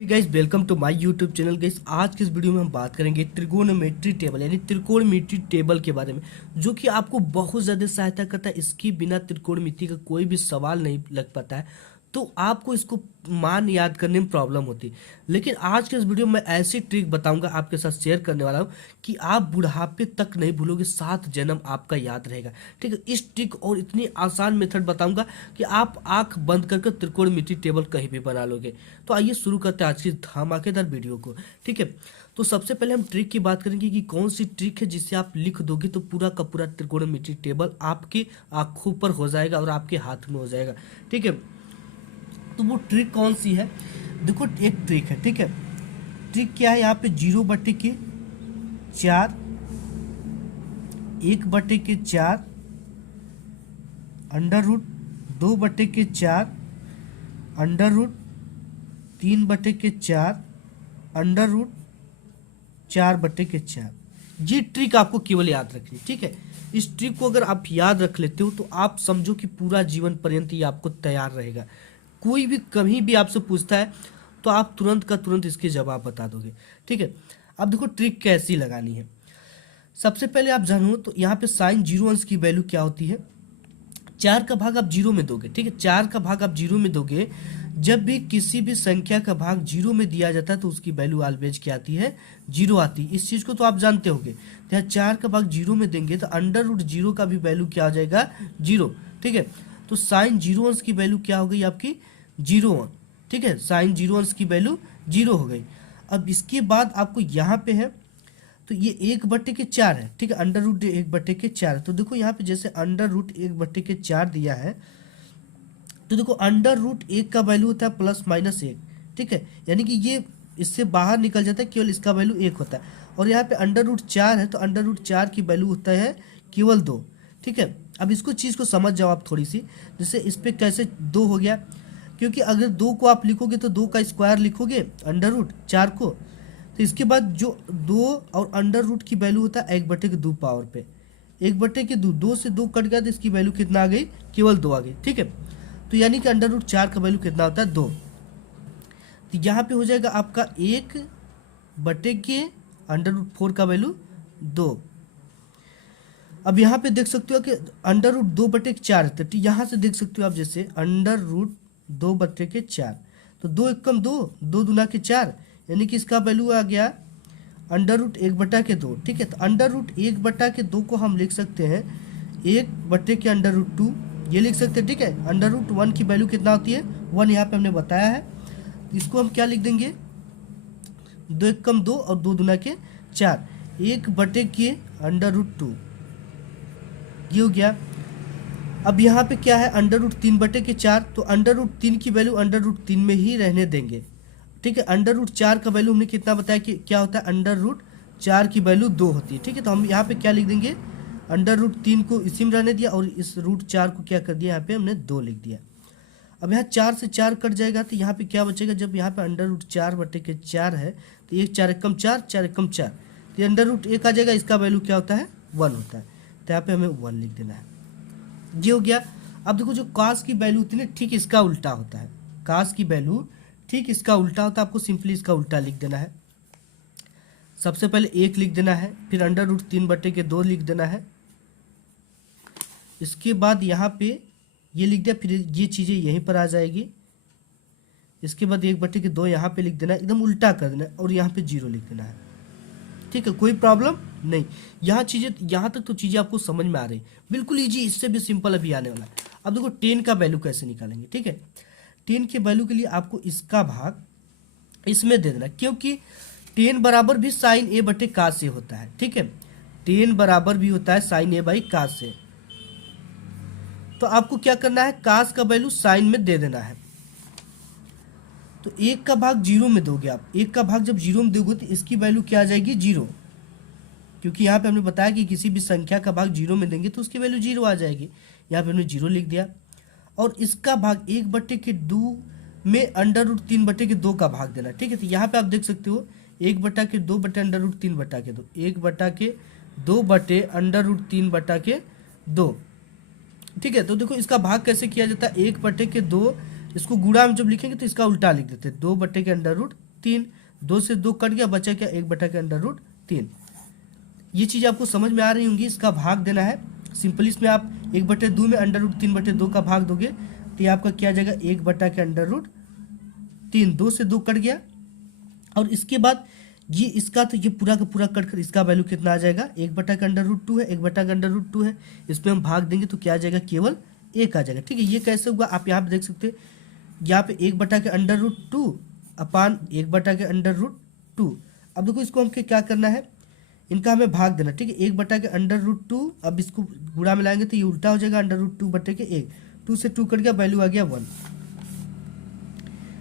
Guys welcome to my YouTube channel. Guys आज के इस वीडियो में हम बात करेंगे त्रिकोणमिति टेबल यानी त्रिकोणमिति टेबल के बारे में, जो कि आपको बहुत ज़्यादा सहायता करता है। इसकी बिना त्रिकोणमिति का कोई भी सवाल नहीं लग पाता है, तो आपको इसको मान याद करने में प्रॉब्लम होती है। लेकिन आज के इस वीडियो में ऐसी ट्रिक बताऊंगा, आपके साथ शेयर करने वाला हूँ कि आप बुढ़ापे तक नहीं भूलोगे, 7 जन्म आपका याद रहेगा। ठीक है, इस ट्रिक और इतनी आसान मेथड बताऊंगा कि आप आंख बंद करके त्रिकोणमिति टेबल कहीं भी बना लोगे। तो आइए शुरू करते हैं आज की धमाकेदार वीडियो को। ठीक है, तो सबसे पहले हम ट्रिक की बात करेंगे कि कौन सी ट्रिक है जिसे आप लिख दोगे तो पूरा का पूरा त्रिकोणमिति टेबल आपकी आंखों पर हो जाएगा और आपके हाथ में हो जाएगा। ठीक है, तो वो ट्रिक कौन सी है? देखो, एक ट्रिक है। ठीक है, ट्रिक क्या है? यहाँ पे 0/4, 1/4, √2/4, √3/4, √4/4। ये ट्रिक आपको केवल याद रखनी। ठीक है, इस ट्रिक को अगर आप याद रख लेते हो तो आप समझो कि पूरा जीवन पर्यंत ये आपको तैयार रहेगा। कोई भी कहीं भी आपसे पूछता है तो आप तुरंत का तुरंत इसके जवाब बता दोगे। ठीक है, अब देखो ट्रिक कैसी लगानी है। सबसे पहले आप जानो तो यहाँ पे साइन 0 अंश की वैल्यू क्या होती है? 4 का भाग आप 0 में दोगे। ठीक है, 4 का भाग आप 0 में दोगे। जब भी किसी भी संख्या का भाग 0 में दिया जाता है तो उसकी वैल्यू ऑलवेज क्या आती है? 0 आती है। इस चीज को तो आप जानते होंगे। तो यहाँ 4 का भाग 0 में देंगे तो √0 का भी वैल्यू क्या आ जाएगा? 0। ठीक है, तो साइन 0 अंश की वैल्यू क्या हो गई आपकी? 0। ठीक है, साइन 0 अंश की वैल्यू 0 हो गई। अब इसके बाद आपको यहाँ पे है तो ये 1/4 है। ठीक है, √1/4। तो देखो यहाँ पे जैसे √1/4 दिया है तो देखो √1 का वैल्यू होता है ±1। ठीक है, यानी कि ये इससे बाहर निकल जाता है, केवल इसका वैल्यू 1 होता है। और यहाँ पे √4 है तो √4 की वैल्यू होता है केवल 2। ठीक है, अब इसको चीज़ को समझ जाओ आप थोड़ी सी। जैसे इस पर कैसे 2 हो गया? क्योंकि अगर 2 को आप लिखोगे तो 2 का स्क्वायर लिखोगे √4 को, तो इसके बाद जो 2 और √ की वैल्यू होता है 1/2 पावर पे। 1/2, 2 से 2 कट गया तो इसकी वैल्यू कितना आ गई? केवल 2 आ गई। ठीक है, तो यानी कि √4 का वैल्यू कितना होता है? 2। तो यहाँ पे हो जाएगा आपका 1/4 का वैल्यू 2। अब यहाँ पे देख सकते हो कि √2/4 है, तो यहाँ से देख सकते हो आप जैसे √2/4, तो 2 एकम 2, 2 दूना के 4, यानी कि इसका वैल्यू आ गया √1/2। ठीक है, तो √1/2 को हम लिख सकते हैं 1/√2, ये लिख सकते हैं। ठीक है, √1 की वैल्यू कितना होती है? 1 यहाँ पे हमने बताया है। इसको हम क्या लिख देंगे? 2 एकम 2 और 2 दूना के 4, 1/√2, ये हो गया। अब यहाँ पे क्या है? √3/4, तो √3 की वैल्यू √3 में ही रहने देंगे। ठीक है, √4 का वैल्यू हमने कितना बताया कि क्या होता है? √4 की वैल्यू 2 होती है। ठीक है, तो हम यहाँ पे क्या लिख देंगे? √3 को इसी में रहने दिया और इस √4 को क्या कर दिया? यहाँ पे हमने 2 लिख दिया। अब यहाँ 4 से 4 कट जाएगा तो यहाँ पे क्या बचेगा? जब यहाँ पे √4/4 है तो 1 4 एकम 4, 4 एकम 4, तो √1 आ जाएगा। इसका वैल्यू क्या होता है? 1 होता है। तो यहाँ पे हमें 1 लिख देना है। ये हो गया। अब देखो, जो कास की वैल्यू होती है ना, ठीक इसका उल्टा होता है। कास की वैल्यू ठीक इसका उल्टा होता है। आपको सिंपली इसका उल्टा लिख देना है। सबसे पहले 1 लिख देना है, फिर √3/2 लिख देना है। इसके बाद यहाँ पे ये लिख दिया, फिर ये चीज़ें यहीं पर आ जाएगी। इसके बाद 1/2 यहाँ पे लिख देना है, एकदम उल्टा कर देना है और यहाँ पे 0 लिख देना है। ठीक है, कोई प्रॉब्लम नहीं। यहाँ चीज़ें, यहाँ तक तो चीज़ें आपको समझ में आ रही, बिल्कुल ईजी। इससे भी सिंपल अभी आने वाला है। अब देखो 10 का वैल्यू कैसे निकालेंगे। ठीक है, 10 के वैल्यू के लिए आपको इसका भाग इसमें दे देना, क्योंकि 10 बराबर भी साइन a/cos से होता है। ठीक है, 10 बराबर भी होता है साइन a/cos से। तो आपको क्या करना है? cos का वैल्यू साइन में दे देना है। तो 1 का भाग 0 में दोगे आप। 1 का भाग जब 0 में दोगे तो इसकी वैल्यु क्या आ जाएगी? 0, क्योंकि यहाँ पे हमने बताया कि किसी भी संख्या का भाग 0 में देंगे तो उसकी वैल्यू 0 आ जाएगी। यहाँ पे हमने 0 लिख दिया। और इसका भाग 1/2 में √3/2 का भाग देना। ठीक है, तो यहाँ पे आप देख सकते हो 1/2 √3/2, 1/2 √3/2। ठीक है, तो देखो इसका भाग कैसे किया जाता है? 1/2, इसको गुणा में जब लिखेंगे तो इसका उल्टा लिख देते हैं, 2/√3। 3, 2 से 2 कट गया, बचा क्या 1/√3। ये चीज़ आपको समझ में आ रही होंगी। इसका भाग देना है सिंपली, इसमें आप 1/2 में √3/2 का भाग दोगे तो ये आपका क्या आ जाएगा 1/√3, 2 से 2 कट गया। और इसके बाद ये इसका तो ये पूरा का पूरा कट कर इसका वैल्यू कितना आ जाएगा 1/√2 है, 1/√2 है, इसमें हम भाग देंगे तो क्या आ जाएगा केवल 1 आ जाएगा। ठीक है, ये कैसे हुआ आप यहाँ पे देख सकते हैं, यहाँ पे 1/√2 अपान 1/√2। अब देखो इसको हम क्या करना है, इनका हमें भाग देना। ठीक है, 1/√2, अब इसको गुणा में लाएंगे तो ये उल्टा हो जाएगा √2/1, 2 से 2 कट गया, वैल्यू आ गया 1।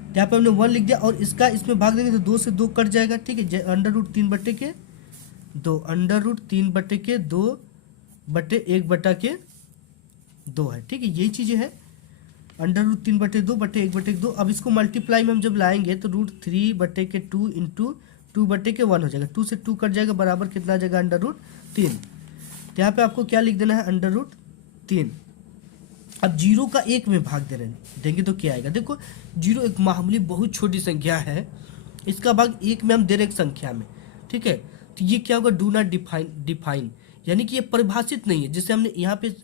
यहाँ पे हमने 1 लिख दिया और इसका इसमें भाग देंगे तो 2 से 2 कट जाएगा। ठीक है, √3/2, √3/2 है। ठीक है, यही चीज़ें है √3/2/1/2। अब इसको मल्टीप्लाई में हम जब लाएंगे तो √3/2 इंटू 2/1 हो जाएगा, 2 से 2 कट जाएगा, बराबर कितना आ जाएगा √3। तो यहाँ पे आपको क्या लिख देना है √3। अब 0 का 1 में भाग देंगे तो क्या आएगा, देखो 0 एक मामूली बहुत छोटी संख्या है, इसका भाग 1 में हम दे रहे एक संख्या में। ठीक है, तो ये क्या होगा डू नॉट डिफाइन, यानी कि ये परिभाषित नहीं है। जैसे हमने यहाँ पे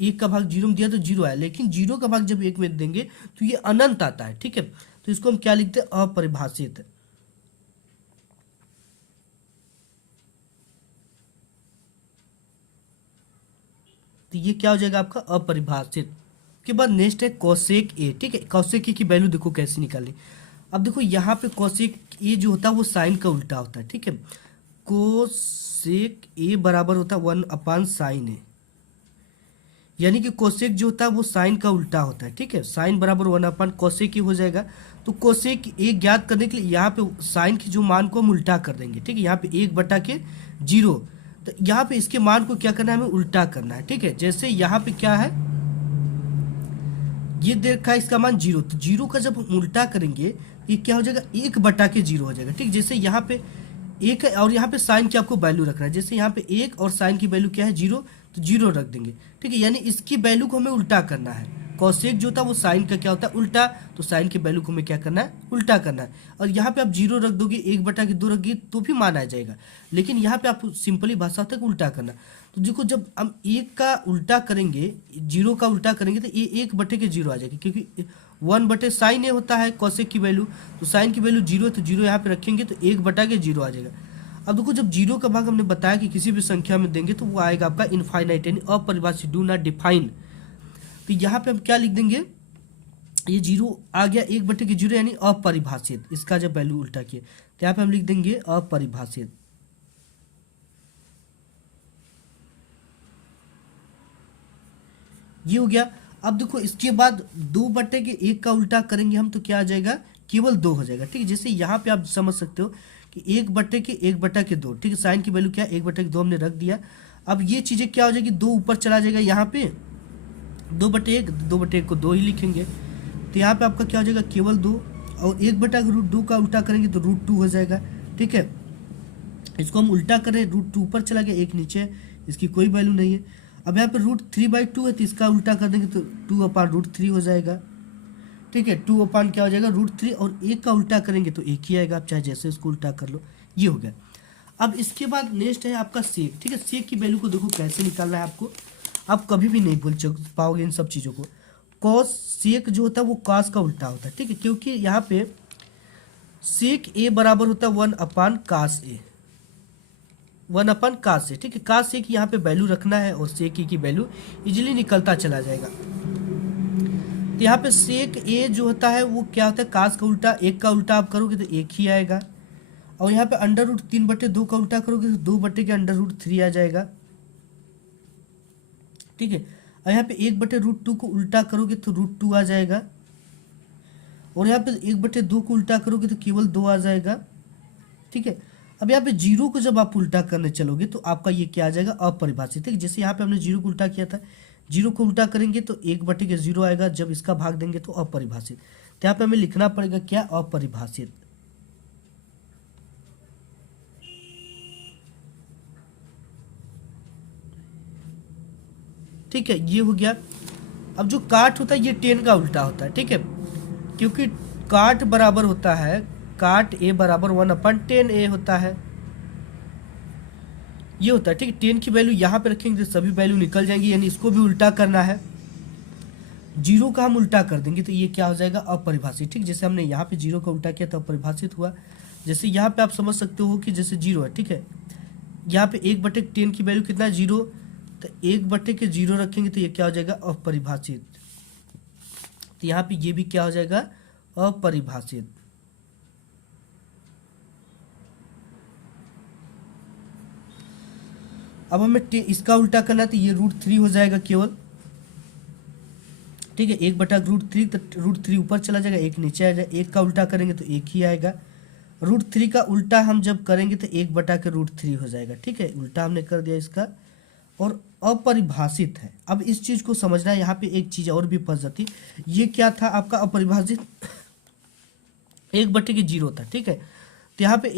1 का भाग 0 में दिया तो 0 आया, लेकिन 0 का भाग जब 1 में देंगे तो ये अनंत आता है। ठीक है, तो इसको हम क्या लिखते हैं अपरिभाषित। तो ये क्या हो जाएगा आपका अपरिभाषित। के बाद नेक्स्ट है कोसेक ए। ठीक है, कोसेक ए की वैल्यू देखो कैसे निकालनी। अब देखो यहाँ पे कोसेक ए जो होता है वो साइन का उल्टा होता है। ठीक है, कोसेक ए बराबर होता है 1/sin ए, यानी कि कोसेक जो होता है वो साइन का उल्टा होता है। ठीक है, साइन बराबर 1/कोसेक ए हो जाएगा। तो कोसेक ए ज्ञात करने के लिए यहाँ पे साइन की जो मान को हम उल्टा कर देंगे। ठीक है, यहाँ पे 1/0, तो यहाँ पे इसके मान को क्या करना है हमें उल्टा करना है। ठीक है, जैसे यहाँ पे क्या है ये दे रखा है इसका मान 0, तो 0 का जब हम उल्टा करेंगे ये क्या हो जाएगा 1/0 हो जाएगा। ठीक, जैसे यहाँ पे 1 है और यहाँ पे साइन की आपको वैल्यू रखना है, जैसे यहाँ पे 1 और साइन की वैल्यू क्या है 0, तो 0 रख देंगे। ठीक है, यानी इसकी वैल्यू को हमें उल्टा करना है। कॉसेक जो था वो साइन का क्या होता है उल्टा, तो साइन की वैल्यू को हमें क्या करना है उल्टा करना है। और यहाँ पे आप 0 रख दोगे 1/2 रख दोगे तो भी मान आ जाएगा, लेकिन यहाँ पे आप सिंपली भाषा तक उल्टा करना। तो देखो जब हम 1 का उल्टा करेंगे 0 का उल्टा करेंगे तो ये 1/0 आ जाएगी, क्योंकि 1/sin ए होता है कॉसेक की वैल्यू, तो साइन की वैल्यू 0, तो 0 यहाँ पे रखेंगे तो 1/0 आ जाएगा। अब देखो जब 0 का भाग हमने बताया कि किसी भी संख्या में देंगे तो वो आएगा आपका इनफाइनाइट यानी अपरिभाषित, डू नॉट डिफाइन। तो यहाँ पे हम क्या लिख देंगे, ये 0 आ गया 1/0 यानी अपरिभाषित, इसका जब वैल्यू उल्टा किए तो यहाँ पे हम लिख देंगे अपरिभाषित। ये हो गया। अब देखो इसके बाद 2/1 का उल्टा करेंगे हम तो क्या आ जाएगा केवल 2 हो जाएगा। ठीक है, जैसे यहाँ पे आप समझ सकते हो कि 1/2। ठीक है, साइन की वैल्यू क्या है 1/2 हमने रख दिया। अब ये चीजें क्या हो जाएगी 2 ऊपर चला जाएगा, यहाँ पे 2/1 को 2 ही लिखेंगे, तो यहाँ पे आपका क्या हो जाएगा केवल 2, और 1/√2 का उल्टा करेंगे तो √2 हो जाएगा। ठीक है, इसको हम उल्टा करें √2 ऊपर चला गया, 1 नीचे है, इसकी कोई वैल्यू नहीं है। अब यहाँ पे √3/2 है तो इसका उल्टा कर देंगे तो 2/√3 हो जाएगा। ठीक है, 2 क्या हो जाएगा √3, और 1 का उल्टा करेंगे तो 1 ही आएगा, आप चाहे जैसे इसको उल्टा कर लो। ये हो गया। अब इसके बाद नेक्स्ट है आपका सेक। ठीक है, सेक की वैल्यू को देखो कैसे निकालना है आपको, आप कभी भी नहीं भूल पाओगे इन सब चीज़ों को। कॉस सेक जो होता है वो कॉस का उल्टा होता है। ठीक है, क्योंकि यहाँ पे सेक ए बराबर होता है 1/cos ए, 1/cos ए। ठीक है, cos ए की यहाँ पे वैल्यू रखना है और सेक ए की वैल्यू इजीली निकलता चला जाएगा। तो यहाँ पे सेक ए जो होता है वो क्या होता है cos का उल्टा, 1 का उल्टा आप करोगे तो 1 ही आएगा, और यहाँ पे √3/2 का उल्टा करोगे तो 2/√3 आ जाएगा। ठीक है, और यहाँ पे 1/√2 को उल्टा करोगे तो √2 आ जाएगा, और यहाँ पे 1/2 को उल्टा करोगे तो केवल 2 आ जाएगा। ठीक है, अब यहाँ पे 0 को जब आप उल्टा करने चलोगे तो आपका ये क्या आ जाएगा अपरिभाषित। ठीक है, जैसे यहाँ पे हमने 0 को उल्टा किया था, 0 को उल्टा करेंगे तो 1/0 आएगा, जब इसका भाग देंगे तो अपरिभाषित। तो यहाँ पे हमें लिखना पड़ेगा क्या अपरिभाषित। ठीक है, ये हो गया। अब जो काट होता है ये 10 का उल्टा होता है। ठीक है, क्योंकि काट बराबर होता है काट ए बराबर 1/10 होता है, ये होता है। ठीक है, 10 की वैल्यू यहाँ पे रखेंगे तो सभी वैल्यू निकल जाएंगी, यानी इसको भी उल्टा करना है। 0 का हम उल्टा कर देंगे तो ये क्या हो जाएगा, अपरिभाषित। ठीक, जैसे हमने यहाँ पे 0 का उल्टा किया तो अपरिभाषित हुआ। जैसे यहाँ पे आप समझ सकते हो कि जैसे 0 है, ठीक है, यहाँ पे 1/10 की वैल्यू कितना है, 0, तो 1/0 रखेंगे तो ये क्या हो जाएगा, अपरिभाषित। तो यहाँ पे ये भी क्या हो जाएगा, अपरिभाषित। अब हमें इसका उल्टा करना है तो ये √3 हो जाएगा केवल। ठीक है, 1/√3, तो √3 ऊपर चला जाएगा, 1 नीचे आ जाएगा। 1 का उल्टा करेंगे तो 1 ही आएगा। √3 का उल्टा हम जब करेंगे तो 1/√3 हो जाएगा। ठीक है, उल्टा हमने कर दिया इसका, और अपरिभाषित है। अब इस चीज को समझना है, यहाँ पे एक चीज और भी फंस जाती, ये क्या था आपका अपरिभाषित, 1/0 था। ठीक है, तो यहाँ पे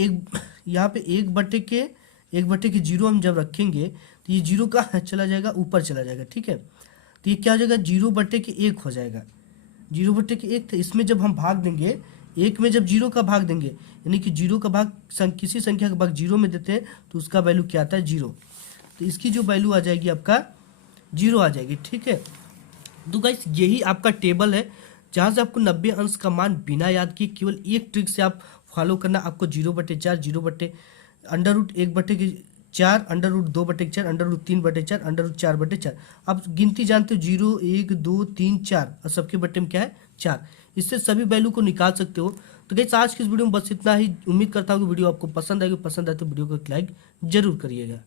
1/0 हम जब रखेंगे तो ये 0 कहाँ चला जाएगा, ऊपर चला जाएगा। ठीक है, तो ये क्या हो जाएगा, 0/1 हो जाएगा। 0/1, तो इसमें जब हम भाग देंगे, 1 में जब 0 का भाग देंगे, यानी कि 0 का भाग किसी संख्या का भाग 0 में देते हैं तो उसका वैल्यू क्या आता है, 0। तो इसकी जो वैल्यू आ जाएगी आपका 0 आ जाएगी। ठीक है, तो गाइस यही आपका टेबल है जहाँ से आपको 90 अंश का मान बिना याद किए केवल एक ट्रिक से आप फॉलो करना। आपको 0/4, 0/√1/4, √2/4, √3/4, √4/4। आप गिनती जानते हो, 0, 1, 2, 3, 4, और सबके बट्टे में क्या है, 4। इससे सभी वैल्यू को निकाल सकते हो। तो गाइस आज की इस वीडियो में बस इतना ही। उम्मीद करता हूँ कि वीडियो आपको पसंद आएगी। पसंद आए तो वीडियो को एक लाइक जरूर करिएगा।